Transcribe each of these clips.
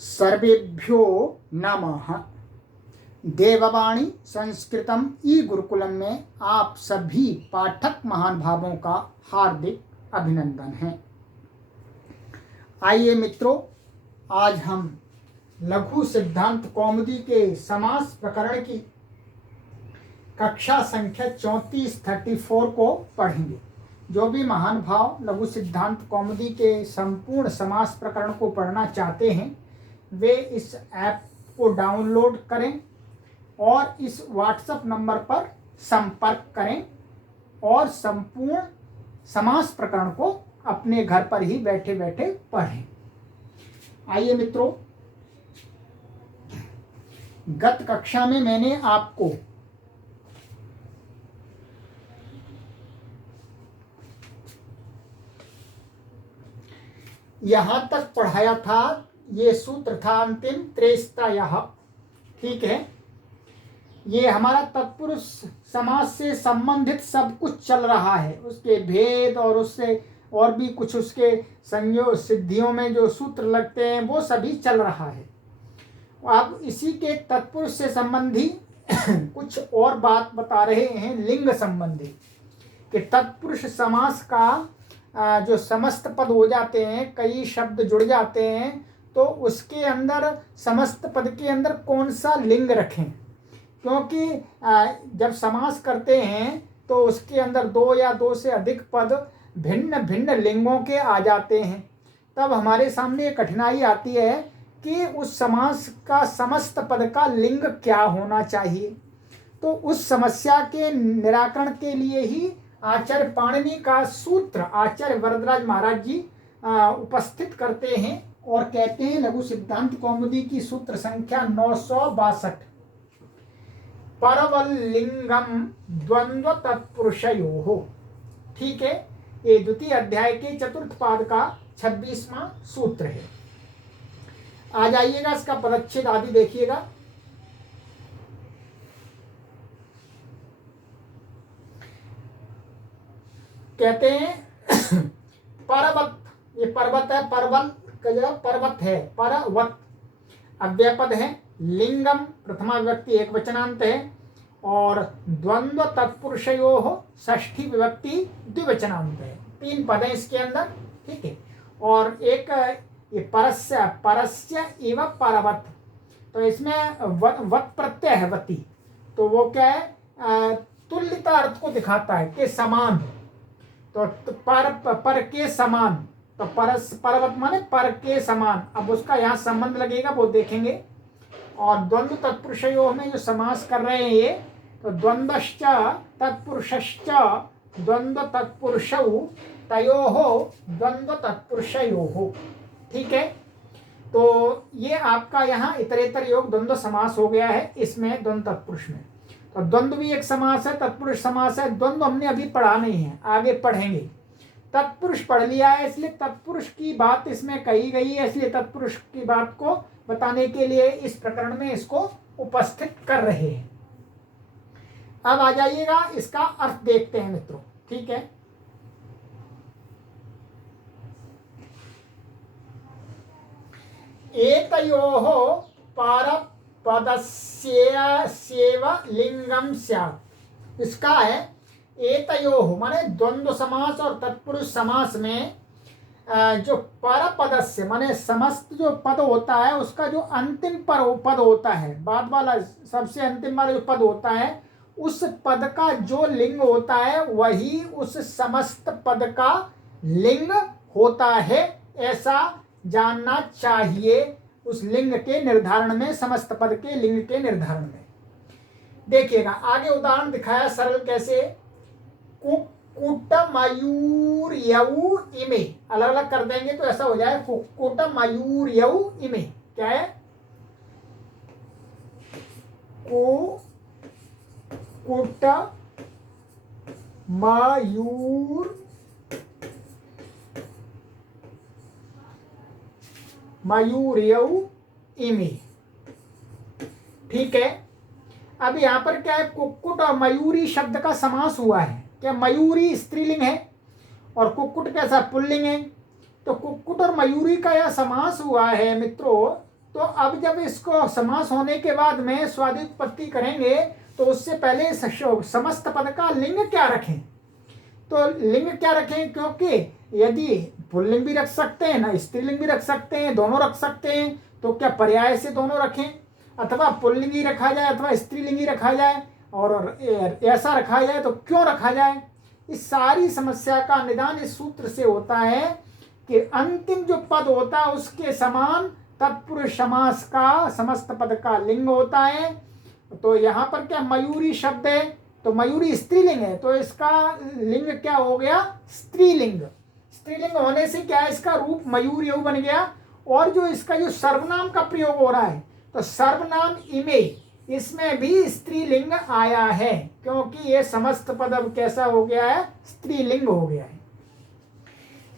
सर्वेभ्यो नमः। देववाणी संस्कृतम ई गुरुकुलम में आप सभी पाठक महान भावों का हार्दिक अभिनंदन है। आइए मित्रों, आज हम लघु सिद्धांत कौमुदी के समास प्रकरण की कक्षा संख्या 34 को पढ़ेंगे। जो भी महान भाव लघु सिद्धांत कौमुदी के संपूर्ण समास प्रकरण को पढ़ना चाहते हैं वे इस ऐप को डाउनलोड करें और इस व्हाट्सएप नंबर पर संपर्क करें और संपूर्ण समास प्रकरण को अपने घर पर ही बैठे बैठे पढ़ें। आइए मित्रों, गत कक्षा में मैंने आपको यहां तक पढ़ाया था। ये सूत्र था अंतिम त्रेस्तयः, ठीक है। ये हमारा तत्पुरुष समास से संबंधित सब कुछ चल रहा है, उसके भेद और उससे और भी कुछ उसके संयोग सिद्धियों में जो सूत्र लगते हैं वो सभी चल रहा है। अब इसी के तत्पुरुष से संबंधी कुछ और बात बता रहे हैं, लिंग संबंधी, कि तत्पुरुष समास का जो समस्त पद हो जाते हैं, कई शब्द जुड़ जाते हैं, तो उसके अंदर समस्त पद के अंदर कौन सा लिंग रखें, क्योंकि जब समास करते हैं तो उसके अंदर दो या दो से अधिक पद भिन्न भिन्न लिंगों के आ जाते हैं। तब हमारे सामने ये कठिनाई आती है कि उस समास का समस्त पद का लिंग क्या होना चाहिए। तो उस समस्या के निराकरण के लिए ही आचार्य पाणिनि का सूत्र आचार्य वरदराज महाराज जी उपस्थित करते हैं और कहते हैं लघु सिद्धांत कौमुदी की सूत्र संख्या 962, परवल्लिंगम द्वंद्व तत्पुरुषयोः, ठीक है। ये द्वितीय अध्याय के चतुर्थ पाद का 26वां सूत्र है। आ जाइएगा, इसका पदच्छेद आदि देखिएगा। कहते हैं पर्वत, ये पर्वत है, परवल का जगह पर्वत है, परवत अव्ययपद है। लिंगम प्रथमा विभक्ति एक वचनांत है और द्वंद्व तत्पुरुषयोः षष्ठी विभक्ति द्विवचनांत है। तीन पद है इसके अंदर, ठीक है। और एक ये परस्य एव परवत, तो इसमें वत प्रत्यय है, वती, तो वो क्या है, तुल्यता अर्थ को दिखाता है कि समान, तो पर के समान, तो पर्वत माने पर के समान। अब उसका यहाँ संबंध लगेगा, वो देखेंगे। और द्वंद्व तत्पुरुषयोः में जो समास कर रहे हैं ये, तो द्वंद्वश्च तत्पुरुषश्च द्वंद्व तत्पुरुषौ तयोः द्वंद्व तत्पुरुषयोः, ठीक है। तो ये आपका यहाँ इतरेतर योग द्वंद्व समास हो गया है इसमें द्वंद्व तत्पुरुष में। तो द्वंद्व भी एक समास है, तत्पुरुष समास है। द्वंद्व हमने अभी पढ़ा नहीं है, आगे पढ़ेंगे। तत्पुरुष पढ़ लिया है, इसलिए तत्पुरुष की बात इसमें कही गई है, इसलिए तत्पुरुष की बात को बताने के लिए इस प्रकरण में इसको उपस्थित कर रहे हैं। अब आ जाइएगा, इसका अर्थ देखते हैं मित्रों, ठीक है। एतयोः परपदस्यैव लिंगम स्यात्, इसका है एतयोः माने द्वंद्व समास और तत्पुरुष समास में जो परपदस्य माने समस्त जो पद होता है उसका जो अंतिम पद होता है, बाद वाला सबसे अंतिम वाला जो पद होता है, उस पद का जो लिंग होता है वही उस समस्त पद का लिंग होता है, ऐसा जानना चाहिए उस लिंग के निर्धारण में, समस्त पद के लिंग के निर्धारण में। देखिएगा आगे उदाहरण दिखाया सरल कैसे, कुक्कुट मयूर यऊ इमे, अलग अलग कर देंगे तो ऐसा हो जाए कुक्कुट मयूर यऊ इमे, क्या है, कुक्कुट मयूर मयूर्यऊ इमे, ठीक है। अब यहाँ पर क्या है, कुक्कुट और मयूरी शब्द का समास हुआ है। क्या मयूरी स्त्रीलिंग है और कुक्कुट कैसा पुल्लिंग है, तो कुक्कुट और मयूरी का यह समास हुआ है मित्रों। तो अब जब इसको समास होने के बाद में स्वादित्पत्ति करेंगे तो उससे पहले समस्त पद का लिंग क्या रखें, तो लिंग क्या रखें, क्योंकि यदि पुल्लिंग भी रख सकते हैं ना स्त्रीलिंग भी रख सकते हैं, दोनों रख सकते हैं, तो क्या पर्याय से दोनों रखें, अथवा पुल्लिंग ही रखा जाए अथवा स्त्रीलिंग ही रखा जाए, और ऐसा रखा जाए तो क्यों रखा जाए। इस सारी समस्या का निदान इस सूत्र से होता है कि अंतिम जो पद होता है उसके समान तत्पुरुष समास का समस्त पद का लिंग होता है। तो यहाँ पर क्या मयूरी शब्द है, तो मयूरी स्त्रीलिंग है, तो इसका लिंग क्या हो गया, स्त्रीलिंग। स्त्रीलिंग होने से क्या है, इसका रूप मयूर यू बन गया। और जो इसका जो सर्वनाम का प्रयोग हो रहा है, तो सर्वनाम इमे, इसमें भी स्त्रीलिंग आया है, क्योंकि ये समस्त पद अब कैसा हो गया है, स्त्रीलिंग हो गया है।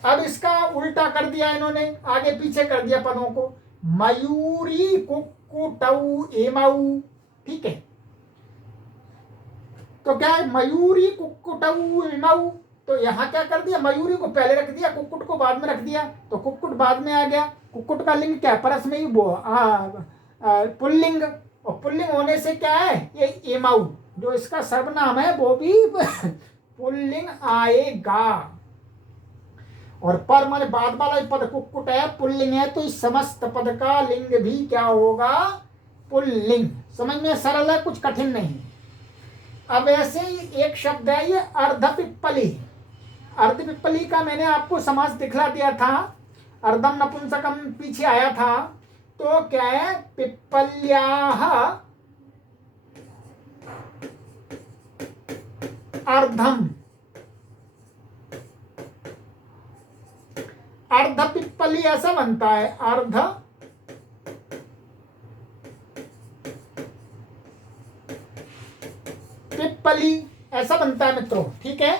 अब इसका उल्टा कर दिया इन्होंने, आगे पीछे कर दिया पदों को, मयूरी कुक्कुटौ एमौ, ठीक है। तो क्या है, मयूरी कुक्कुटौ एमौ, तो यहाँ क्या कर दिया, मयूरी को पहले रख दिया, कुक्कुट को बाद में रख दिया, तो कुक्कुट बाद में आ गया। कुक्कुट का लिंग क्या है, परस्मयी पुल्लिंग, और पुल्लिंग होने से क्या है, ये एमौ जो इसका सर्वनाम है वो भी पुल्लिंग आएगा। और पर माने बाद वाला पद कुक्कुट है, पुल्लिंग है, तो इस समस्त पद का लिंग भी क्या होगा, पुल्लिंग। समझ में सरल है, कुछ कठिन नहीं। अब ऐसे ही एक शब्द है ये अर्धपिप्पली। अर्धपिप्पली का मैंने आपको समास दिखला दिया था, अर्धम नपुंसकम पीछे आया था। तो क्या है, पिप्पल्याः अर्धम, अर्ध पिप्पली ऐसा बनता है, अर्ध पिप्पली ऐसा बनता है मित्रों, ठीक है।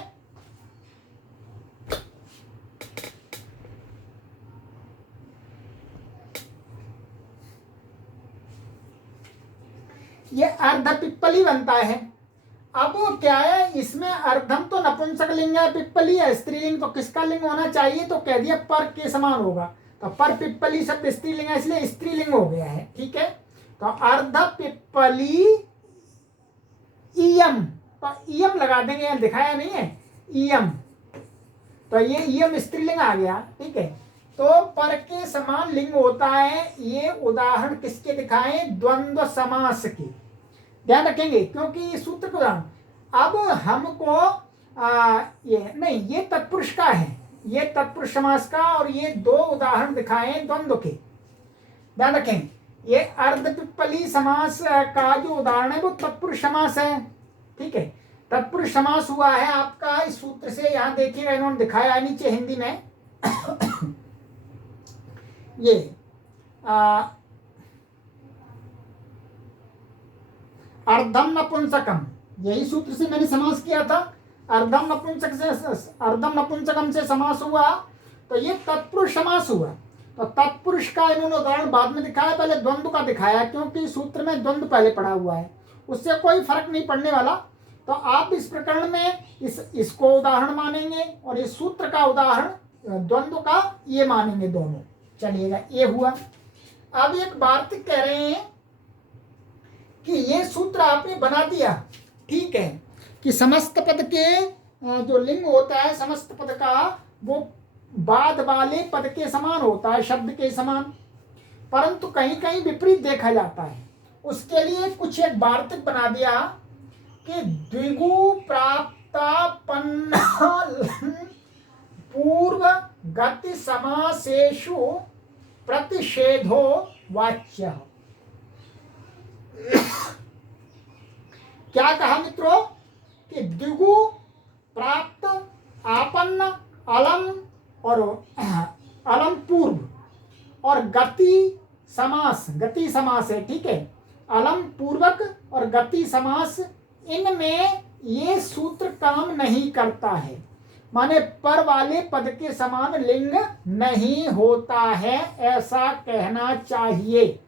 ये अर्ध पिप्पली बनता है। अब क्या है, इसमें अर्धम तो नपुंसक लिंग है, पिप्पली है स्त्रीलिंग, तो किसका लिंग होना चाहिए, तो कह दिया पर के समान होगा, तो पर पिप्पली शब्द स्त्रीलिंग है, इसलिए स्त्रीलिंग हो गया है, ठीक है। तो अर्ध पिप्पली इयम, तो इयम लगा देंगे, यहाँ दिखाया नहीं है इयम, तो ये इयम स्त्रीलिंग आ गया, ठीक है। तो पर के समान लिंग होता है। ये उदाहरण किसके दिखाए, द्वंद्व समास के, ध्यान रखेंगे, क्योंकि ये सूत्र का उदाहरण। अब हमको ये नहीं, ये तत्पुरुष का है, ये तत्पुरुष समास का, और ये दो उदाहरण दिखाए द्वंद्व के, ध्यान रखें। ये अर्धपिप्पली समास का जो उदाहरण है वो तत्पुरुष समास है, ठीक है। तत्पुरुष समास हुआ है आपका इस सूत्र से, यहां देखिएगा इन्होंने दिखाया है नीचे हिंदी में ये अर्धम नपुंसकम, यही सूत्र से मैंने समास किया था। अर्धम नपुंसक से, अर्धम नपुंसकम से समास हुआ, तो ये तत्पुरुष समास हुआ। तो तत्पुरुष का इन्होंने उदाहरण बाद में दिखाया, पहले द्वंद्व का दिखाया, क्योंकि सूत्र में द्वंद्व पहले पड़ा हुआ है, उससे कोई फर्क नहीं पड़ने वाला। तो आप इस प्रकरण में इसको उदाहरण मानेंगे और इस सूत्र का उदाहरण द्वंद्व का ये मानेंगे दोनों। चलिएगा, ये हुआ। अब एक बात कह रहे हैं कि ये सूत्र आपने बना दिया, ठीक है, कि समस्त पद के जो लिंग होता है समस्त पद का, वो बाद वाले पद के समान होता है, शब्द के समान, परंतु कहीं कहीं विपरीत देखा जाता है। उसके लिए कुछ एक वार्तिक बना दिया कि द्विगु प्राप्तापन्न पूर्व गति समासेषु प्रतिषेधो वाच्य। क्या कहा मित्रों, कि द्विगु प्राप्त आपन्न अलम और अलम पूर्व और गति समास, गति समास है, ठीक है, अलम पूर्वक और गति समास, इनमें ये सूत्र काम नहीं करता है, माने पर वाले पद के समान लिंग नहीं होता है, ऐसा कहना चाहिए।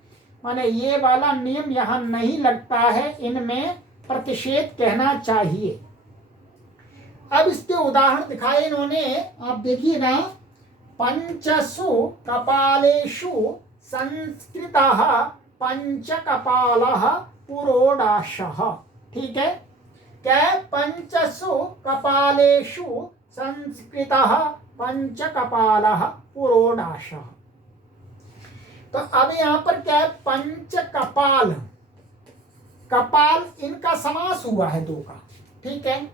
माने ये वाला नियम यहाँ नहीं लगता है, इनमें प्रतिषेध कहना चाहिए। अब इसके उदाहरण दिखाए इन्होंने, आप देखिएगा, पंचसु कपालेषु संस्कृतः पंचकपालः पुरोडाशः। ठीक है, क्या है? पंचसु कपालेषु संस्कृतः पंचकपालः पुरोडाशः। तो अब यहां पर क्या है? पंच कपाल, कपाल इनका समास हुआ है दो का। ठीक है,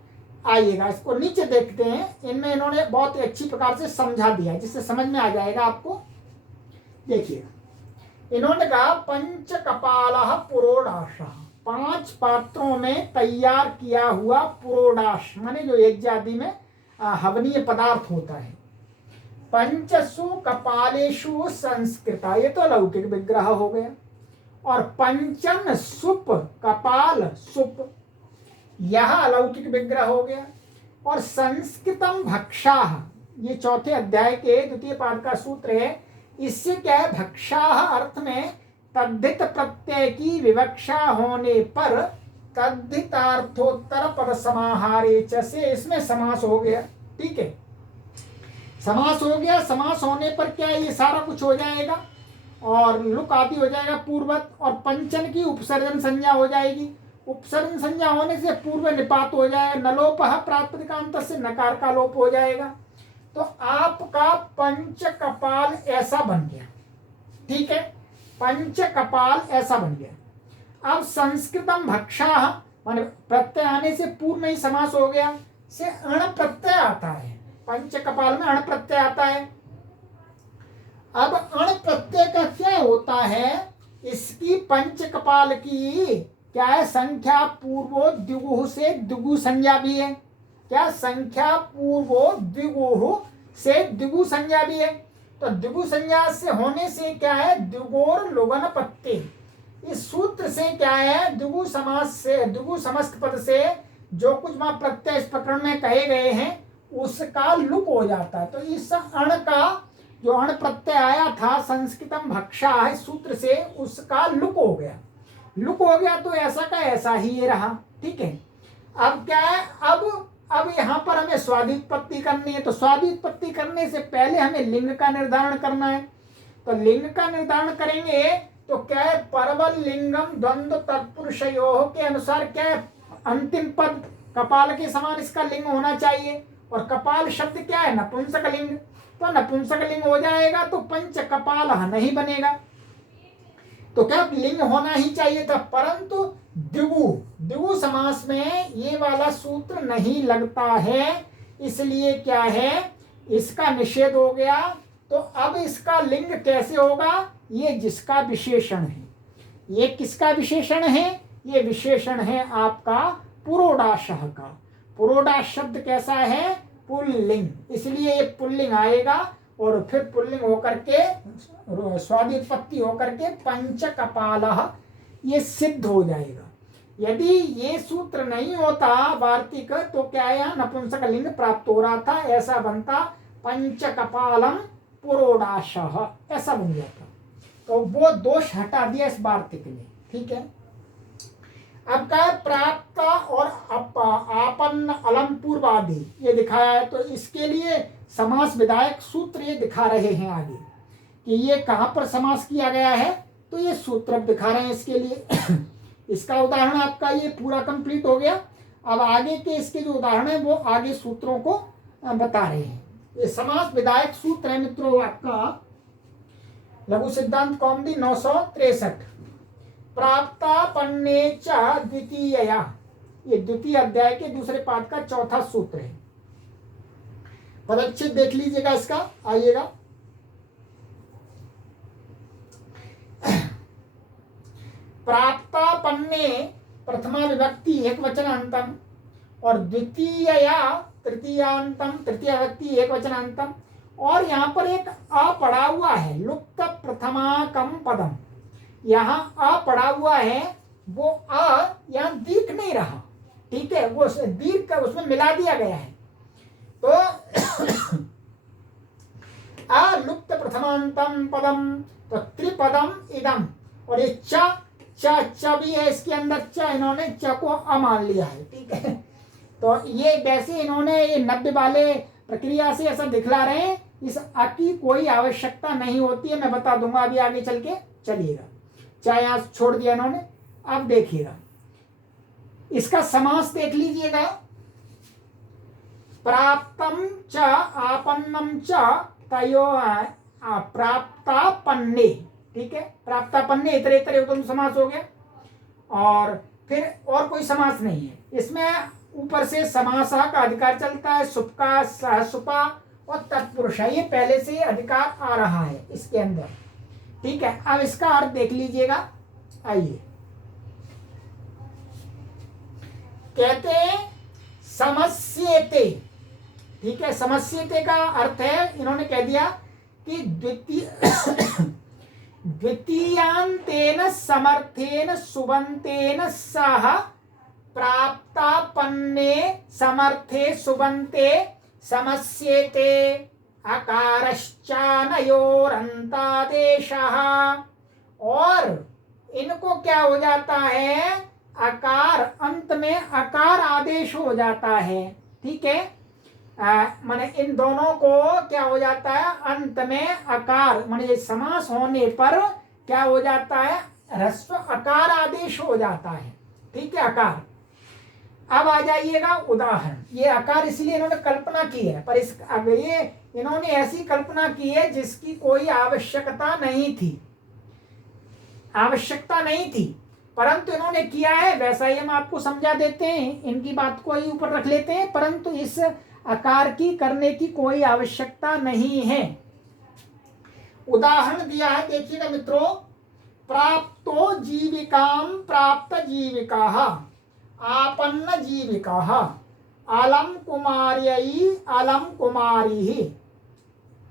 आइएगा इसको नीचे देखते हैं। इनमें इन्होंने बहुत ही अच्छी प्रकार से समझा दिया है, जिससे समझ में आ जाएगा आपको। देखिएगा, इन्होंने कहा पंच कपालः पुरोडाशः, 5 पात्रों में तैयार किया हुआ पुरोडाश माने जो यज्ञादि में हवनीय पदार्थ होता है। पंचसु कपालेषु संस्कृता, ये तो अलौकिक विग्रह हो गया। और पंचम सुप कपाल सुप, यह अलौकिक विग्रह हो गया। और संस्कृतम भक्षाः, ये चौथे अध्याय के द्वितीय पाद का सूत्र है। इससे क्या है? भक्षाः अर्थ में तद्धित प्रत्यय की विवक्षा होने पर तद्धितार्थोत्तर पद समाहारे च से इसमें समास हो गया। ठीक है, समास हो गया। समास होने पर क्या ये सारा कुछ हो जाएगा और लुक आदि हो जाएगा पूर्वत, और पंचन की उपसर्जन संज्ञा हो जाएगी। उपसर्जन संज्ञा होने से पूर्व निपात हो जाएगा। नलोपः प्रातिपदिकांत से नकार का लोप हो जाएगा। तो आपका पंच कपाल ऐसा बन गया। ठीक है, पंच कपाल ऐसा बन गया। अब संस्कृतम भक्षाः माने प्रत्यय आने से पूर्व में ही समास हो गया। से अण प्रत्यय आता है, पंच कपाल में अण प्रत्यय आता है। अब अण प्रत्यय का क्या होता है? इसकी पंच कपाल की क्या है? संख्या पूर्वो द्विगुः से द्विगु संज्ञा भी है। क्या? संख्या पूर्वो द्विगुः से द्विगु संज्ञा भी है। तो द्विगु संज्ञा से होने से क्या है? द्विगोर लुगन पत्ते। इस सूत्र से क्या है? द्विगु समास से, द्विगु समस्त पद से जो कुछ वहां प्रत्यय इस प्रकरण में कहे गए हैं उसका लुक हो जाता है। तो इस अण का जो अण प्रत्यय आया था संस्कृतम भक्षा है सूत्र से, उसका लुक हो गया। लुक हो गया तो ऐसा का ऐसा ही ये रहा। ठीक है, अब क्या है? अब यहाँ पर हमें स्वादित्पत्ति करनी है। तो स्वादित्पत्ति करने से पहले हमें लिंग का निर्धारण करना है। तो लिंग का निर्धारण करेंगे तो क्या है? परवल लिंगम द्वंद्व तत्पुरुषयोः के अनुसार क्या है? अंतिम पद कपाल के समान इसका लिंग होना चाहिए। और कपाल शब्द क्या है? नपुंसक लिंग। तो नपुंसक लिंग हो जाएगा तो पंच कपाल नहीं बनेगा। तो क्या लिंग होना ही चाहिए था, परंतु द्विगु समास में ये वाला सूत्र नहीं लगता है, इसलिए क्या है? इसका निषेध हो गया। तो अब इसका लिंग कैसे होगा? ये जिसका विशेषण है। ये किसका विशेषण है? ये विशेषण है आपका पुरोडाशः का। पुरोडाश शब्द कैसा है? पुल्लिंग, इसलिए ये पुल्लिंग आएगा और फिर पुल्लिंग होकर के स्वादित्पत्ति होकर के पंच कपालः ये सिद्ध हो जाएगा। यदि ये सूत्र नहीं होता वार्तिक तो क्या है? यहाँ नपुंसक लिंग प्राप्त हो रहा था, ऐसा बनता पंच कपालम पुरोडाशः, ऐसा बन जाता। तो वो दोष हटा दिया इस वार्तिक ने। ठीक है, अब क्या है? प्राप्त और आपन्न अलम पूर्वादि ये दिखाया है। तो इसके लिए समास विधायक सूत्र ये दिखा रहे हैं आगे कि ये कहाँ पर समास किया गया है। तो ये सूत्र दिखा रहे हैं इसके लिए। इसका उदाहरण आपका ये पूरा कंप्लीट हो गया। अब आगे के इसके जो उदाहरण है वो आगे सूत्रों को बता रहे हैं। ये समास विधायक सूत्र है मित्रों आपका लघु सिद्धांत कौमुदी 963 प्राप्तापन्ने च द्वितीयया, ये द्वितीय अध्याय के दूसरे पाद का चौथा सूत्र है। पदच्छेद देख लीजिएगा इसका, आइएगा। प्राप्तापन्ने प्रथमा विभक्ति एक वचनांतम और द्वितीयया तृतीयांतम तृतीय विभक्ति एक वचनांतम। और यहाँ पर एक अ पड़ा हुआ है, लुप्त प्रथमाकम पदम। यहाँ अ पड़ा हुआ है, वो अ यहाँ दीर्घ नहीं रहा। ठीक है, वो दीर्घ का उसमें मिला दिया गया है। तो अलुप्त प्रथमांतम पदम, तो त्रिपदम इदम। और ये च भी है इसके अंदर, च इन्होंने च को अ मान लिया है। ठीक है, तो ये वैसे इन्होंने ये नब्बे वाले प्रक्रिया से ऐसा दिखला रहे हैं इस अ की कोई आवश्यकता नहीं होती है, मैं बता दूंगा अभी आगे चल के, चलिएगा। चाहे यहां छोड़ दिया इन्होंने। अब देखिएगा इसका समास देख लीजिएगा। प्राप्तम च आपन्नम च तयो प्राप्तापन्ने, ठीक है, प्राप्तापन्ने इतरे इतरे उत्तम समास हो गया। और फिर और कोई समास नहीं है इसमें, ऊपर से समासः का अधिकार चलता है, सुप का, सहसुपा और तत्पुरुष है, ये पहले से अधिकार आ रहा है इसके अंदर, ठीक है। अब इसका अर्थ देख लीजिएगा। आइए कहते हैं समस्येते, ठीक है। समस्येते का अर्थ है, इन्होंने कह दिया कि द्वितीयांतेन समर्थेन सुबंतेन सह प्राप्तापन्ने समर्थे सुबंते समस्येते अकारश्चानयोरन्तादेशः। और इनको क्या हो जाता है, अकार, अंत में अकार आदेश हो जाता है, ठीक है। माने इन दोनों को क्या हो जाता है, अंत में अकार, माने समास होने पर क्या हो जाता है, ह्रस्व अकार आदेश हो जाता है, ठीक है, अकार। अब आ जाइएगा उदाहरण। ये आकार इसलिए इन्होंने कल्पना की है, पर इस अब ये इन्होंने ऐसी कल्पना की है जिसकी कोई आवश्यकता नहीं थी, आवश्यकता नहीं थी, परंतु इन्होंने किया है। वैसा ही हम आपको समझा देते हैं, इनकी बात को ही ऊपर रख लेते हैं, परंतु इस आकार की करने की कोई आवश्यकता नहीं है। उदाहरण दिया है, देखिएगा मित्रों। प्राप्तो जीविकाम प्राप्त जीविकाः आपन्न जीविकाः अलम कुमार्यै अलम कुमारीः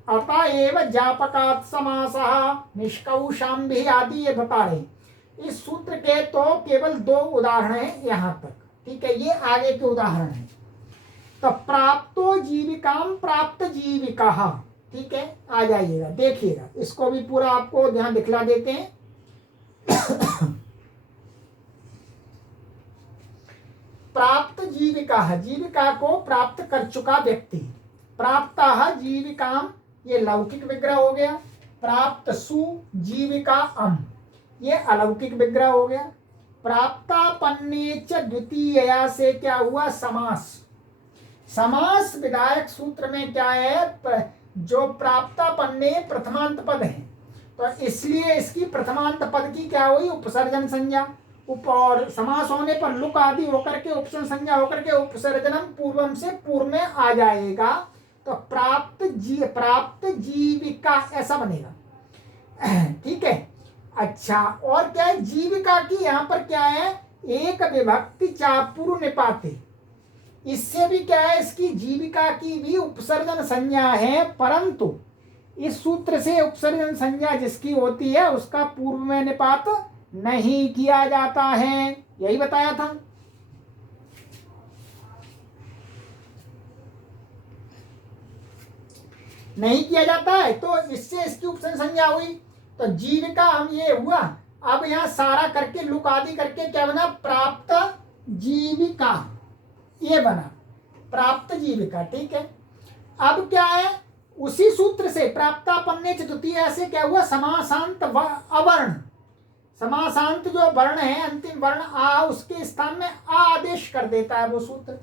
अतएव ज्ञापकात् समासः निष्कौशाम्भी आदि ये बता रहे। इस सूत्र के तो केवल 2 उदाहरण हैं यहाँ तक, ठीक है, ये आगे के उदाहरण हैं। तो प्राप्तो जीविकाम प्राप्त जीविकाः, ठीक है, आ जाइएगा, देखिएगा इसको भी पूरा आपको ध्यान दिखला देते हैं। प्राप्त जीविका, जीविका को प्राप्त कर चुका व्यक्ति। प्राप्ता जीविकाम, ये लौकिक विग्रह हो गया। प्राप्त सु जीविका अम, ये अलौकिक विग्रह हो गया। प्राप्तापन्ने च द्वितीयया से क्या हुआ, समास। समास विधायक सूत्र में क्या है, जो प्राप्तापन्ने प्रथमांत पद है, तो इसलिए इसकी प्रथमांत पद की क्या हुई, उपसर्जन संज्ञा। और समास होने पर लुक आदि होकर के उपसर्जन संज्ञा होकर के उपसर्जनम पूर्वम से पूर्व में आ जाएगा, तो प्राप्त जीविका ऐसा बनेगा, ठीक है। अच्छा, और क्या है, जीविका की यहाँ पर क्या है, एक विभक्ति चापुरु निपाते, इससे भी क्या है, इसकी जीविका की भी उपसर्जन संज्ञा है, परंतु इस सूत्र से उपसर्जन संज्ञा जिसकी होती है उसका पूर्व में निपात नहीं किया जाता है, यही बताया था। नहीं किया जाता है, तो इससे इसकी उपसर्जन संज्ञा हुई, तो जीविका हम ये हुआ। अब यहां सारा करके लुक आदि करके क्या बना, प्राप्त जीविका, ये बना प्राप्त जीविका, ठीक है। अब क्या है, उसी सूत्र से प्राप्तापन्ने च द्वितीय से क्या हुआ, समासांत अवर्ण, समासांत जो वर्ण है, अंतिम वर्ण आ, उसके स्थान में आ आदेश कर देता है वो सूत्र।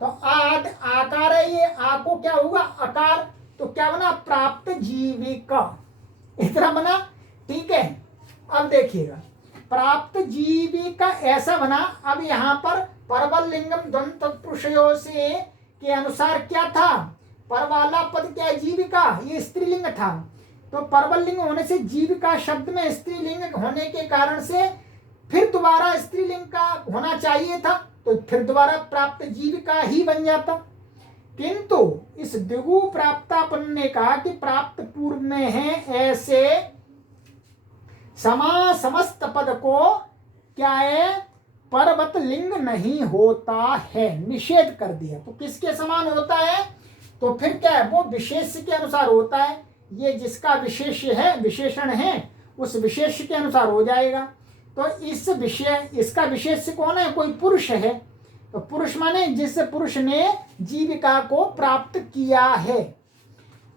तो आकार है, ये आ को क्या हुआ, अकार, तो क्या बना, प्राप्त जीविका, इतना बना, ठीक है। अब देखिएगा, प्राप्त जीविका ऐसा बना। अब यहाँ पर परवल लिंगम द्वंद तत्पुरुषयों से के अनुसार क्या था, पर वाला पद क्या है, जीविका, ये स्त्रीलिंग था, तो परवल लिंग होने से जीविका शब्द में स्त्रीलिंग होने के कारण से फिर दोबारा स्त्रीलिंग का होना चाहिए था, तो फिर दोबारा प्राप्त जीविका ही बन जाता। किंतु इस द्विगु प्राप्तापन ने कहा कि प्राप्त पूर्व में है, ऐसे समस्त पद को क्या है, परवत लिंग नहीं होता है, निषेध कर दिया। तो किसके समान होता है, तो फिर क्या है, वो विशेष के अनुसार होता है। ये जिसका विशेष है, विशेषण है, उस विशेष के अनुसार हो जाएगा। तो इस विषय, इसका विशेष कौन है, कोई पुरुष है, तो पुरुष माने जिस पुरुष ने जीविका को प्राप्त किया है।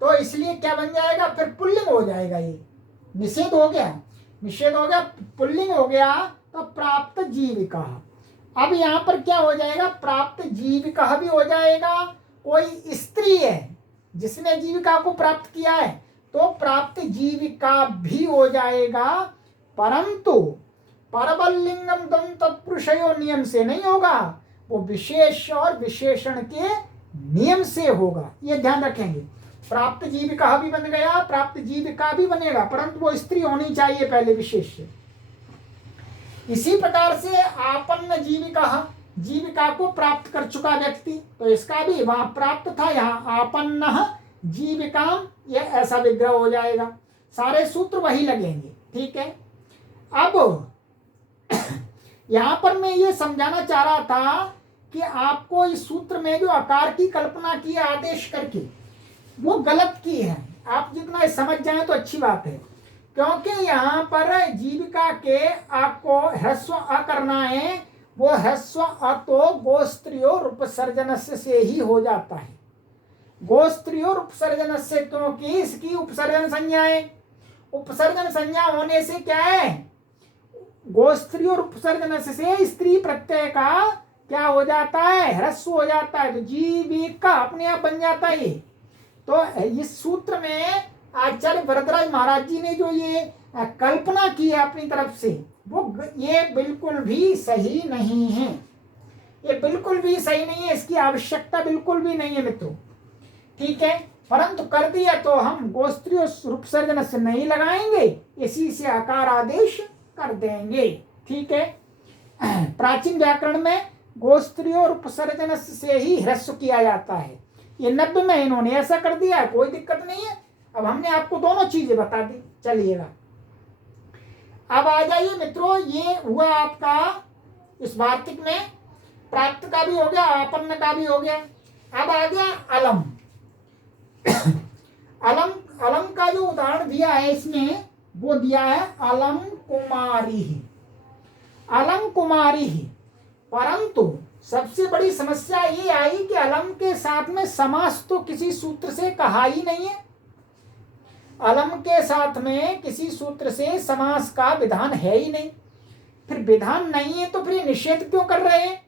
तो इसलिए क्या बन जाएगा, फिर पुल्लिंग हो जाएगा, ये निषेध हो गया, पुल्लिंग हो गया, तो प्राप्त जीविका। अब यहाँ पर क्या हो जाएगा, प्राप्त जीविका भी हो जाएगा, कोई स्त्री है जिसने जीविका को प्राप्त किया है तो प्राप्त जीविका भी हो जाएगा, परंतु परबल लिंगम दम तत्पुरुषयो नियम से नहीं होगा, वो विशेष और विशेषण के नियम से होगा, ये ध्यान रखेंगे। प्राप्त जीविका भी बन गया, प्राप्त जीविका भी बनेगा, परंतु वो स्त्री होनी चाहिए पहले विशेष से। इसी प्रकार से आपन्न जीविका, जीविका को प्राप्त कर चुका व्यक्ति, तो इसका भी वहां प्राप्त था, यहाँ आपन्न जीविका, ये ऐसा विग्रह हो जाएगा, सारे सूत्र वही लगेंगे। ठीक है, अब यहां पर मैं ये समझाना चाह रहा था कि आपको इस सूत्र में जो आकार की कल्पना की है आदेश करके, वो गलत की है। आप जितना समझ जाए तो अच्छी बात है, क्योंकि यहाँ पर जीविका के आपको ह्रस्व अ करना है, वो ह्रस्व अ तो गोस्त्रियोर उपसर्जन से ही हो जाता है, गोस्त्रियोर उपसर्जन से, क्योंकि इसकी उपसर्जन संज्ञा है। उपसर्जन संज्ञा होने से क्या है, गोस्त्री और उपसर्जन से स्त्री प्रत्यय का क्या हो जाता है, ह्रस्व हो जाता है, तो जीविका अपने आप बन जाता है। तो इस सूत्र में आचार्य वरदराज महाराज जी ने जो ये कल्पना की है अपनी तरफ से, वो ये बिल्कुल भी सही नहीं है, ये बिल्कुल भी सही नहीं है, इसकी आवश्यकता बिल्कुल भी नहीं है मित्रों। ठीक है, परंतु कर दिया तो हम गोस्त्री और उपसर्जन से नहीं लगाएंगे, इसी से आकार आदेश कर देंगे। ठीक है, प्राचीन व्याकरण में गोस्त्री और उपसर्जन से ही ह्रस्व किया जाता है, ये 90 में इन्होंने ऐसा कर दिया है, कोई दिक्कत नहीं है। अब हमने आपको दोनों चीजें बता दी, चलिएगा अब आ जाइए मित्रों, ये हुआ आपका इस वार्तिक में, प्राप्त का भी हो गया, आपन्न का भी हो गया। अब आ गया अलम। अलम, अलम का जो उदाहरण दिया है इसमें, वो दिया है अलम कुमारी, अलम कुमारी। परंतु सबसे बड़ी समस्या ये आई कि अलम के साथ में समास तो किसी सूत्र से कहा ही नहीं है, अलम के साथ में किसी सूत्र से समास का विधान है ही नहीं। फिर विधान नहीं है तो फिर निषेध क्यों कर रहे हैं,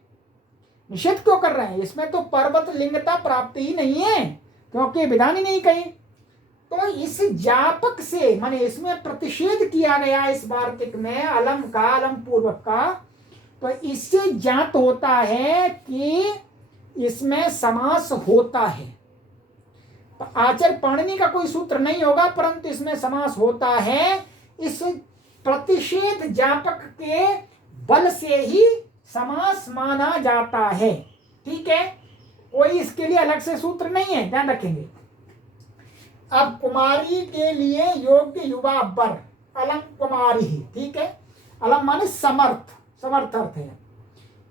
निषेध क्यों कर रहे हैं, इसमें तो पर्वत लिंगता प्राप्ति ही नहीं है, क्योंकि विधान ही नहीं कहीं। तो इस जापक से माने इसमें प्रतिषेध किया गया इस वार्तिक में अलम का, अलम पूर्वक का, तो इससे ज्ञात होता है कि इसमें समास होता है। आचार्य पाणिनि का कोई सूत्र नहीं होगा, परंतु इसमें समास होता है, इस प्रतिषेध जापक के बल से ही समास माना जाता है। ठीक है, कोई इसके लिए अलग से सूत्र नहीं है, ध्यान रखेंगे। अब कुमारी के लिए योग्य युवा वर, अलम कुमारी। ठीक है, अलम माने समर्थ, समर्थ अर्थ है,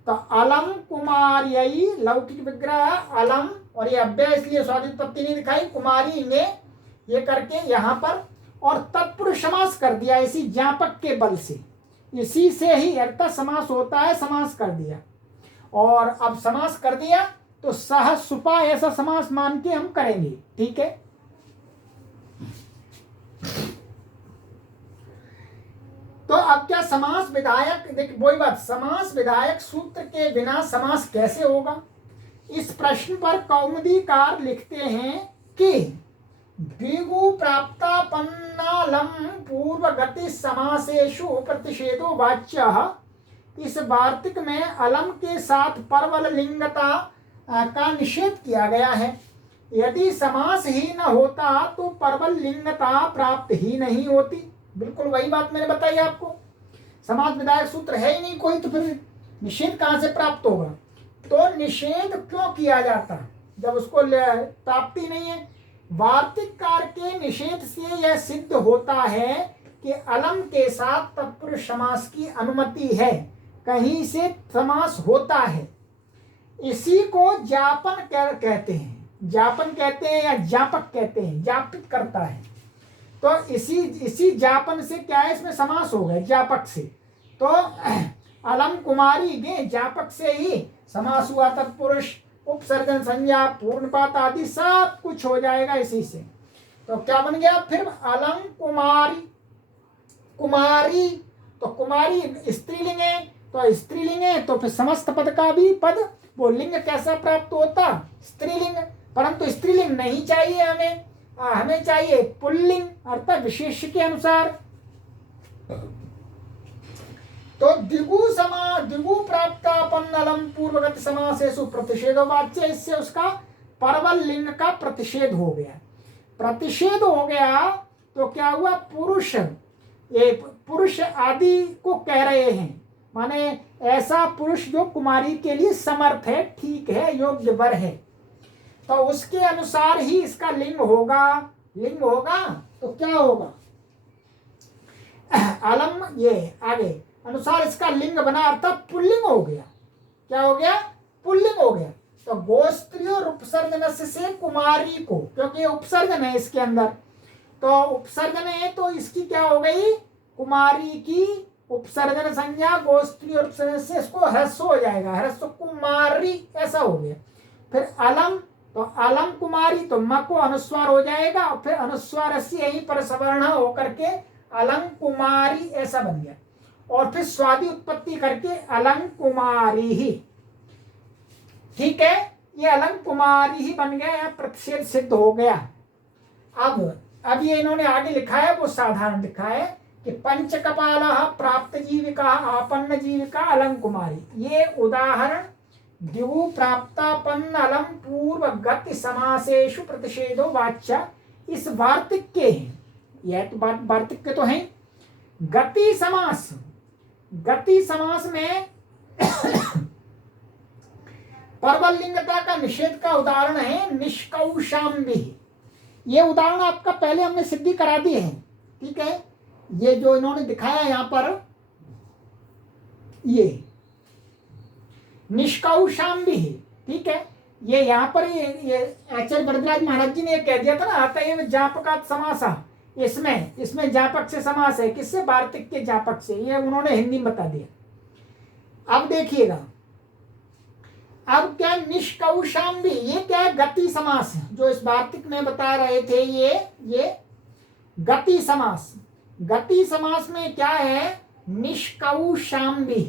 तो अलम कुमारी लौकिक विग्रह अलम, और ये अव्यय इसलिए स्वादित पत्ती नहीं दिखाई, कुमारी ने ये करके यहाँ पर, और तत्पुरुष समास कर दिया इसी ज्ञापक के बल से, इसी से ही अर्थ समास होता है, समास कर दिया। और अब समास कर दिया तो सह सुपा ऐसा समास मान के हम करेंगे। ठीक है, तो अब क्या समास विधायक, देखिए वही बात, समास विधायक सूत्र के बिना समास कैसे होगा। इस प्रश्न पर कौमुदीकार लिखते हैं कि द्विगु प्राप्तापन्नालम पूर्वगति समासेषु प्रतिषेधो वाच्यः, इस वार्तिक में अलम के साथ परवल लिंगता का निषेध किया गया है। यदि समास ही न होता तो परवल लिंगता प्राप्त ही नहीं होती। बिल्कुल वही बात मैंने बताई आपको, समास विधायक सूत्र है ही नहीं कोई, तो फिर निषेध कहां से प्राप्त होगा। तो निषेध क्यों किया जाता जब उसको प्राप्ति नहीं है। वार्तिककार के निषेध से यह सिद्ध होता है कि अलम के साथ तत्पुरुष समास की अनुमति है, कहीं से समास होता है। इसी को ज्ञापन कहते हैं, ज्ञापन कहते हैं या ज्ञापक कहते हैं, ज्ञापित करता है। तो इसी ज्ञापन से क्या है, इसमें समास हो गया ज्ञापक से। तो अलम कुमारी के ज्ञापक से ही समास हुआ, तत्पुरुष उपसर्जन संज्ञा पूर्णपात आदि सब कुछ हो जाएगा इसी से। तो क्या बन गया फिर अलंग कुमारी, कुमारी तो कुमारी स्त्रीलिंग है, तो स्त्रीलिंग है तो फिर समस्त पद का भी पद वो लिंग कैसा प्राप्त होता, स्त्रीलिंग। परंतु स्त्रीलिंग नहीं चाहिए हमें, हमें चाहिए पुल्लिंग अर्थात विशेष के अनुसार। तो दिगु प्राप्तापन्नलम पूर्वगत समासेषु प्रतिषेधो वाच्य, इससे उसका परवल लिंग का प्रतिषेध हो गया। प्रतिषेध हो गया तो क्या हुआ, पुरुष, ये पुरुष आदि को कह रहे हैं, माने ऐसा पुरुष जो कुमारी के लिए समर्थ है, ठीक है, योग्य वर है, तो उसके अनुसार ही इसका लिंग होगा। लिंग होगा तो क्या होगा, अलम, ये आगे अनुसार इसका लिंग बना अर्थात पुल्लिंग हो गया। क्या हो गया, पुल्लिंग हो गया। तो गोस्त्री और उपसर्जन से कुमारी को, क्योंकि उपसर्जन है इसके अंदर, तो उपसर्जन है तो इसकी क्या हो गई, कुमारी की उपसर्जन संज्ञा गोस्त्री और उपसर्जन से इसको ह्रस्व हो जाएगा, ह्रस्व कुमारी ऐसा हो गया। फिर अलम, तो अलम कुमारी, तो म को अनुस्वार हो जाएगा और फिर अनुस्वार से यहीं पर सवर्ण होकर के अलंग कुमारी ऐसा बन गया, और फिर स्वादि उत्पत्ति करके अलंग कुमारी ही, ठीक है, ये अलंग कुमारी ही बन गया, या प्रतिषेध सिद्ध हो गया। अब ये इन्होंने आगे लिखा है वो साधारण लिखा है कि पंच कपाल प्राप्त जीविका आपन्न जीविका अलंग कुमारी, ये उदाहरण दिवु प्राप्तापन्न अलम पूर्व गति समासेषु प्रतिषेधो वाच्य इस वार्तिक के हैं। यह तो वार्तिक के तो हैं। गति समास, गति समास में परवल लिंगता का निषेध का उदाहरण है निष्कौशाम्बी। ये उदाहरण आपका पहले हमने सिद्धि करा दी है, ठीक है, ये जो इन्होंने दिखाया यहां पर, ये निष्कौशाम्बी, ठीक है, ये यहाँ पर ये आचार्य वरदराज महाराज जी ने कह दिया था ना, अतएव ज्ञापकात् समासः, इसमें ज्ञापक से समास है, किससे, वार्तिक के ज्ञापक से, ये उन्होंने हिंदी में बता दिया। अब देखिएगा, अब क्या निष्कौशाम्बी, ये क्या है, गति समास है, जो इस वार्तिक में बता रहे थे, ये गति समास। गति समास में क्या है, निष्कौशाम्बी।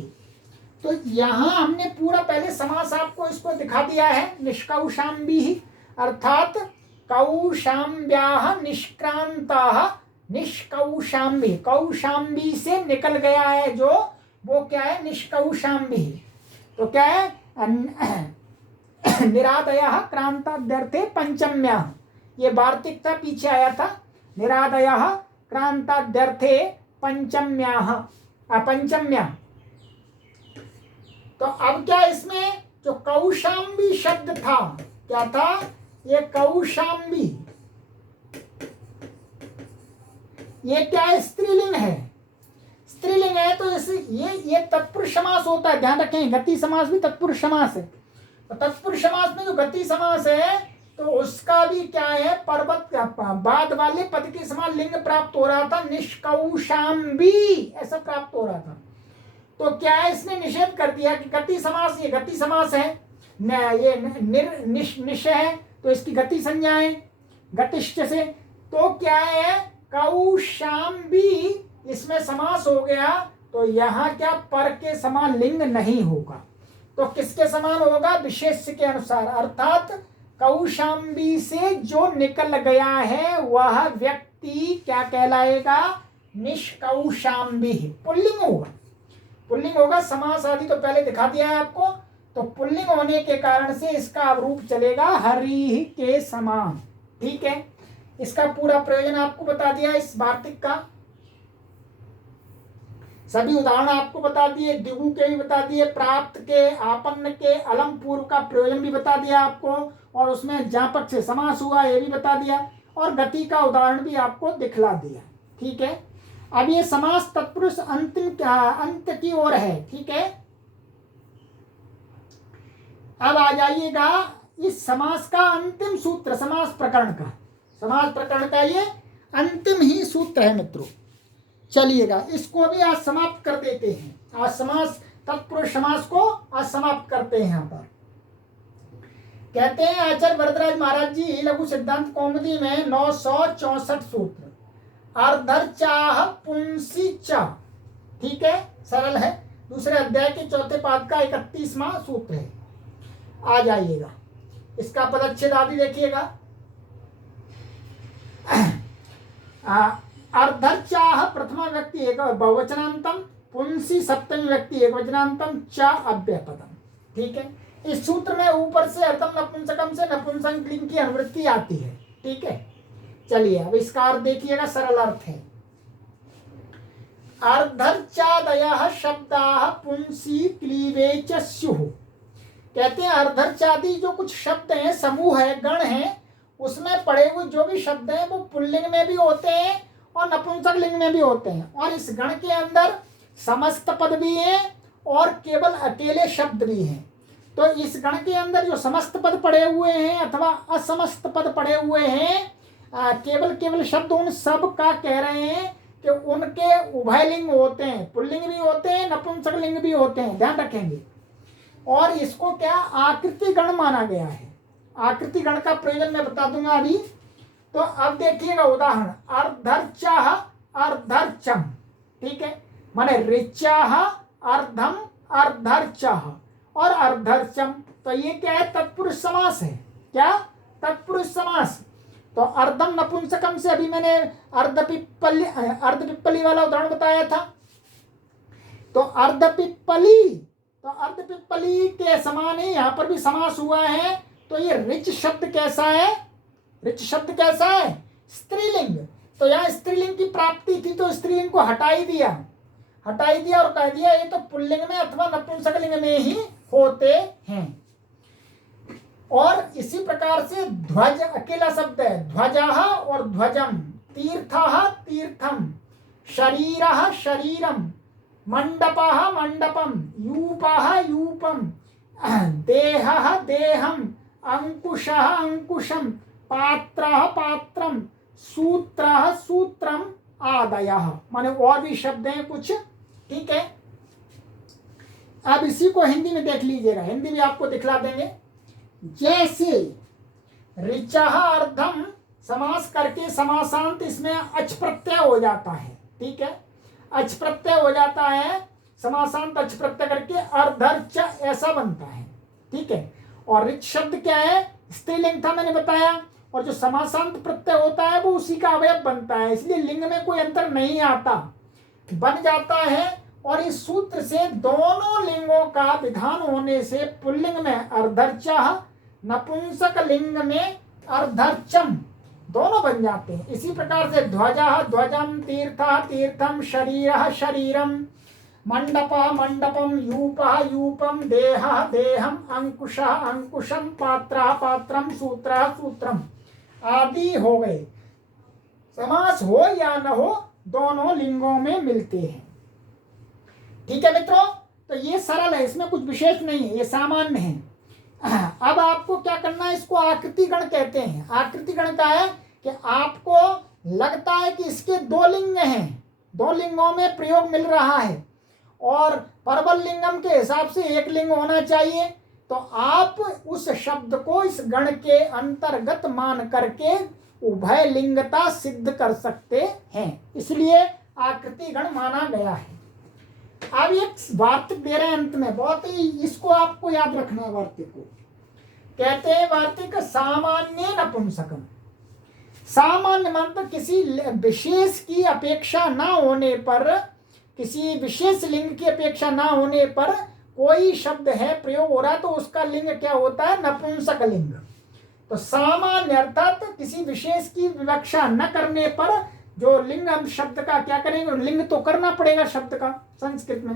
तो यहां हमने पूरा पहले समास आपको इसको दिखा दिया है, निष्कौशाम्बी अर्थात कौशाम्ब्याः निष्क्रांताः निष्कौशाम्बी, कौशाम्बी से निकल गया है जो, वो क्या है, निष्कौशाम्बी। तो क्या है, निरादयः क्रांताद्यर्थे पंचम्याः, ये वार्तिक था, पीछे आया था, निरादयः क्रांताद्यर्थे पंचम्याः, पंचम्याः। तो अब क्या, इसमें जो कौशाम्बी शब्द था, क्या था, ये कौशाम्बी, ये क्या है, स्त्रीलिंग है, स्त्रीलिंग है, तो इसे ये तत्पुरुष समास होता है, ध्यान रखें, गति समास भी तत्पुरुष समास है। तो तत्पुरुष समास में जो गति समास है तो उसका भी क्या है, पर्वत बाद वाले पद के समान लिंग प्राप्त हो रहा था, निष्कौशाम्बी ऐसा प्राप्त हो रहा था। तो क्या है, इसने निषेध कर दिया कि गति समास, ये गति समास है, ये निश है, तो इसकी गति संज्ञा है गतिश्च से, तो क्या है, कौशाम्बी इसमें समास हो गया, तो यहाँ क्या, पर के समान लिंग नहीं होगा, तो किसके समान होगा, विशेष के अनुसार, अर्थात कौशाम्बी से जो निकल गया है वह व्यक्ति क्या कहलाएगा, निष्कौशाम्बी, पुल्लिंग होगा, पुल्लिंग होगा। समास आदि तो पहले दिखा दिया है आपको, तो पुल्लिंग होने के कारण से इसका रूप चलेगा हरि के समान, ठीक है। इसका पूरा प्रयोजन आपको बता दिया, इस वार्तिक का सभी उदाहरण आपको बता दिए, दिगु के भी बता दिए, प्राप्त के, आपन्न के, अलम पूर्व का प्रयोजन भी बता दिया आपको, और उसमें ज्ञापक से समास हुआ ये भी बता दिया, और गति का उदाहरण भी आपको दिखला दिया, ठीक है। अब ये समास तत्पुरुष अंत की ओर है, ठीक है। अब आ जाइएगा इस समास का अंतिम सूत्र, समास प्रकरण का, समास प्रकरण का ये अंतिम ही सूत्र है मित्रों। चलिएगा इसको भी आज समाप्त कर देते हैं, आज समास तत्पुरुष समास को आज समाप्त करते हैं। यहाँ पर कहते हैं आचार्य वरदराज महाराज जी लघु सिद्धांत कौमुदी में 964 सूत्र, अर्धर्चाह पुंसी च, ठीक है, सरल है। दूसरे अध्याय के चौथे पाद का 31वां सूत्र है। आ जाइएगा, इसका पदच्छेद आदि देखिएगा। अर्धर्चाह प्रथमा व्यक्ति एक बहुवचनांतम, पुंसी सप्तमी व्यक्ति एक वचनांतम, च अव्ययपदम, ठीक है। इस सूत्र में ऊपर से अर्थम नपुंसकम से नपुंसक लिंग की अनुवृत्ति आती है, ठीक है। चलिए अब इसका अर्थ देखिएगा, सरल अर्थ है। अर्धर्चादयः शब्दाः पुंसी क्लीवे च स्युः। कहते हैं अर्धर्चादि जो कुछ शब्द हैं, समूह है, गण है, उसमें पड़े हुए जो भी शब्द हैं वो पुल्लिंग में भी होते हैं और नपुंसक लिंग में भी होते हैं। और इस गण के अंदर समस्त पद भी हैं और केवल अकेले शब्द भी हैं। तो इस गण के अंदर जो समस्त पद पड़े हुए हैं अथवा असमस्त पद पड़े हुए हैं, केवल शब्द, उन सब का कह रहे हैं कि उनके उभयलिंग होते हैं, पुल्लिंग भी होते हैं, नपुंसक लिंग भी होते हैं, ध्यान रखेंगे। और इसको क्या आकृति गण माना गया है। आकृति गण का प्रयोजन मैं बता दूंगा अभी। तो अब देखिएगा उदाहरण, अर्धर्चाह अर्धर्चम, ठीक है, माने ऋचाह अर्धम अर्धर्चाह और अर्धर्चम। तो ये क्या है, तत्पुरुष समास है। क्या, तत्पुरुष समास। तो अर्धम नपुंसकम से अभी मैंने अर्धपिप्पली वाला उदाहरण बताया था। तो अर्धपिप्पली के समान ही यहाँ पर भी समास हुआ है। तो ये रिच शब्द कैसा है, रिच शब्द कैसा है, स्त्रीलिंग। तो यहाँ स्त्रीलिंग की प्राप्ति थी तो स्त्रीलिंग को हटा ही दिया और कह दिया ये तो पुल्लिंग में अथवा नपुंसक लिंग में ही होते हैं। और इसी प्रकार से ध्वज अकेला शब्द है, ध्वजः और ध्वजम, तीर्थः तीर्थम, शरीरः शरीरम, मंडपः मंडपम, यूपः यूपम, देहः देहम, अंकुशः अंकुशम, पात्रः पात्रम, सूत्रः सूत्रम आदयः। माने और भी शब्द हैं कुछ, ठीक है। अब इसी को हिंदी में देख लीजिएगा, हिंदी में आपको दिखला देंगे। जैसे ऋचः अर्धम समास करके समासांत इसमें अच प्रत्यय हो जाता है, ठीक है, अच प्रत्यय हो जाता है, समासांत अच प्रत्यय करके अर्धर्च ऐसा बनता है, ठीक है। और ऋच शब्द क्या है, स्त्रीलिंग था मैंने बताया, और जो समासांत प्रत्यय होता है वो उसी का अवयव बनता है, इसलिए लिंग में कोई अंतर नहीं आता, बन जाता है। और इस सूत्र से दोनों लिंगों का विधान होने से पुल्लिंग में अर्धर्चः, नपुंसक लिंग में अर्धर्चम, दोनों बन जाते हैं। इसी प्रकार से ध्वजः ध्वजम, तीर्थः तीर्थम, शरीरः शरीरम, मंडपः मंडपम, यूपः यूपम, देहः देहम, अंकुशः अंकुशम, पात्रः पात्रम, सूत्रः सूत्रम आदि हो गए। समास हो या न हो दोनों लिंगों में मिलते हैं, ठीक है मित्रों। तो ये सरल है, इसमें कुछ विशेष नहीं है, ये सामान्य है। अब आपको क्या करना है, इसको आकृति गण कहते हैं। आकृति गण का है कि आपको लगता है कि इसके दो लिंग हैं, दो लिंगों में प्रयोग मिल रहा है और परबल लिंगम के हिसाब से एक लिंग होना चाहिए, तो आप उस शब्द को इस गण के अंतर्गत मान करके उभय लिंगता सिद्ध कर सकते हैं, इसलिए आकृति गण माना गया है। अब एक वार्तिक दे रहे हैं अंत में, बहुत ही इसको आपको याद रखना है। वार्तिक को कहते हैं वार्तिक सामान्य नपुंसकम। सामान्य मतलब किसी विशेष की अपेक्षा ना होने पर, किसी विशेष लिंग की अपेक्षा ना होने पर कोई शब्द है प्रयोग हो रहा है तो उसका लिंग क्या होता है, नपुंसक लिंग। तो सामान्य अर्थात किसी विशेष की विवक्षा न करने पर जो लिंग हम शब्द का क्या करेंगे, लिंग तो करना पड़ेगा शब्द का संस्कृत में,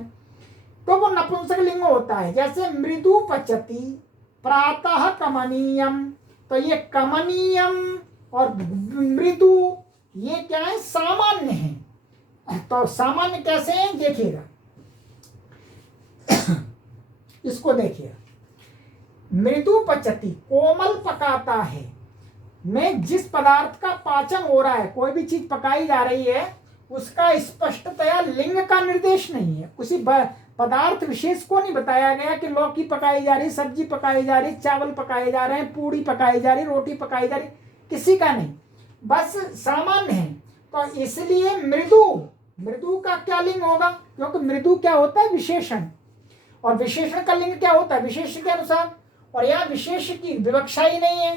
तो वो नपुंसक लिंग होता है। जैसे मृदु पचति, प्रातः कमनीयम, तो ये कमनीयम और मृदु ये क्या है, सामान्य है। तो सामान्य कैसे है देखिएगा, इसको देखिएगा। मृदु पचति कोमल पकाता है, में जिस पदार्थ का पाचन हो रहा है, कोई भी चीज पकाई जा रही है उसका स्पष्टतया लिंग का निर्देश नहीं है, उसी पदार्थ विशेष को नहीं बताया गया कि लौकी पकाई जा रही, सब्जी पकाई जा रही, चावल पकाए जा रहे हैं, पूड़ी पकाई जा रही, रोटी पकाई जा रही, किसी का नहीं, बस सामान्य है। तो इसलिए मृदु, मृदु का क्या लिंग होगा, क्योंकि मृदु क्या होता है, विशेषण, और विशेषण का लिंग क्या होता है, विशेष के अनुसार, और यहाँ विशेष की विवक्षा ही नहीं है,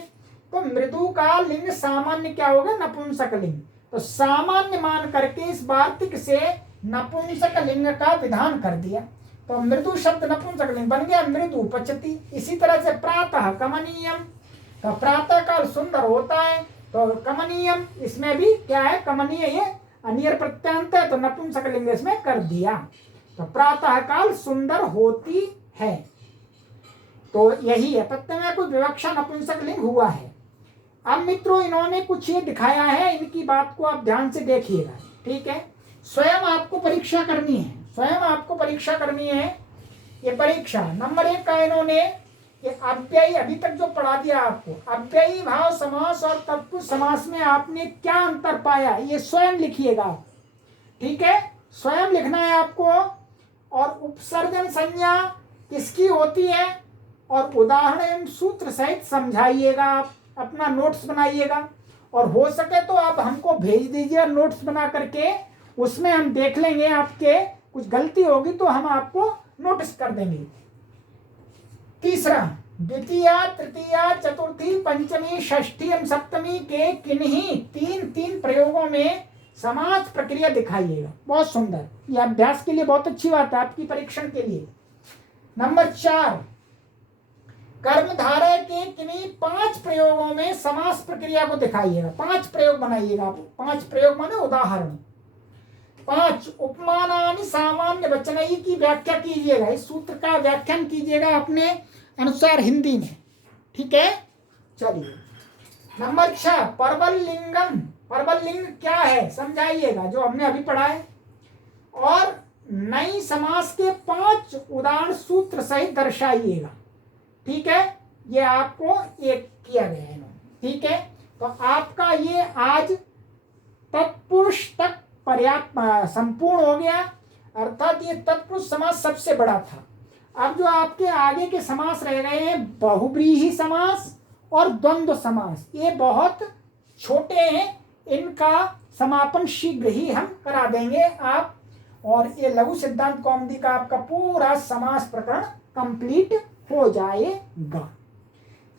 तो मृदु का लिंग सामान्य क्या होगा, नपुंसक लिंग। तो सामान्य मान करके इस वार्तिक से नपुंसक लिंग का विधान कर दिया, तो मृदु शब्द नपुंसक लिंग बन गया मृदु पचती। इसी तरह से प्रातः कमनीयम, तो प्रातः काल सुंदर होता है, तो कमनीयम इसमें भी क्या है, कमनीय, ये अनियर प्रत्यांत है, तो नपुंसक लिंग इसमें कर दिया, तो प्रातः काल सुंदर होती है, तो यही है, प्रत्यय में कोई विवक्षा नपुंसक लिंग हुआ है। अब मित्रों इन्होंने कुछ ये दिखाया है, इनकी बात को आप ध्यान से देखिएगा, ठीक है। स्वयं आपको परीक्षा करनी है, स्वयं आपको परीक्षा करनी है। ये परीक्षा नंबर 1 का इन्होंने ये अव्ययी अभी तक जो पढ़ा दिया आपको, अव्ययी भाव समास और तत्पुरुष समास में आपने क्या अंतर पाया, ये स्वयं लिखिएगा, ठीक है, स्वयं लिखना है आपको। और उपसर्जन संज्ञा किसकी होती है, और उदाहरण एवं सूत्र सहित समझाइएगा, आप अपना नोट्स बनाइएगा, और हो सके तो आप हमको भेज दीजिए नोट्स बना करके, उसमें हम देख लेंगे, आपके कुछ गलती होगी तो हम आपको नोटिस कर देंगे। तीसरा, द्वितीया तृतीया चतुर्थी पंचमी षष्ठी एवं सप्तमी के किन्हीं 3 प्रयोगों में समास प्रक्रिया दिखाइएगा। बहुत सुंदर, यह अभ्यास के लिए बहुत अच्छी बात है, आपकी परीक्षण के लिए। नंबर 4, कर्मधारय के किन्हीं 5 प्रयोगों में समास प्रक्रिया को दिखाइएगा। 5 प्रयोग बनाइएगा आप, 5 प्रयोग माने उदाहरण। 5 उपमानानि सामान्य वचनई की व्याख्या कीजिएगा, इस सूत्र का व्याख्यान कीजिएगा अपने अनुसार हिंदी में, ठीक है। चलिए नंबर 6, परवल लिंगम, परवल लिंग क्या है समझाइएगा, जो हमने अभी पढ़ा है, और नई समास के 5 उदाहरण सूत्र सहित दर्शाइएगा, ठीक है। ये आपको एक किया गया है, ठीक है। तो आपका ये आज तत्पुरुष तक पर्याप्त संपूर्ण हो गया, अर्थात ये तत्पुरुष समास सबसे बड़ा था। अब जो आपके आगे के समास रह गए हैं, बहुव्रीहि समास और द्वंद्व समास, ये बहुत छोटे हैं, इनका समापन शीघ्र ही हम करा देंगे आप, और ये लघु सिद्धांत कौमुदी का आपका पूरा समास प्रकरण कंप्लीट हो जाएगा।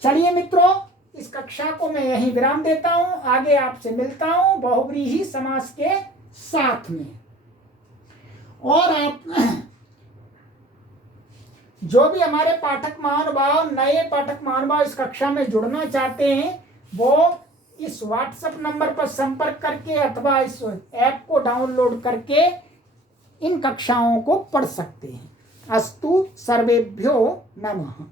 चलिए मित्रों, इस कक्षा को मैं यहीं विराम देता हूं, आगे आपसे मिलता हूं बहुव्रीहि समास के साथ में। और आप जो भी हमारे पाठक महानुभाव, नए पाठक महानुभाव इस कक्षा में जुड़ना चाहते हैं, वो इस व्हाट्सएप नंबर पर संपर्क करके अथवा इस ऐप को डाउनलोड करके इन कक्षाओं को पढ़ सकते हैं। अस्तु सर्वेभ्यो नमः।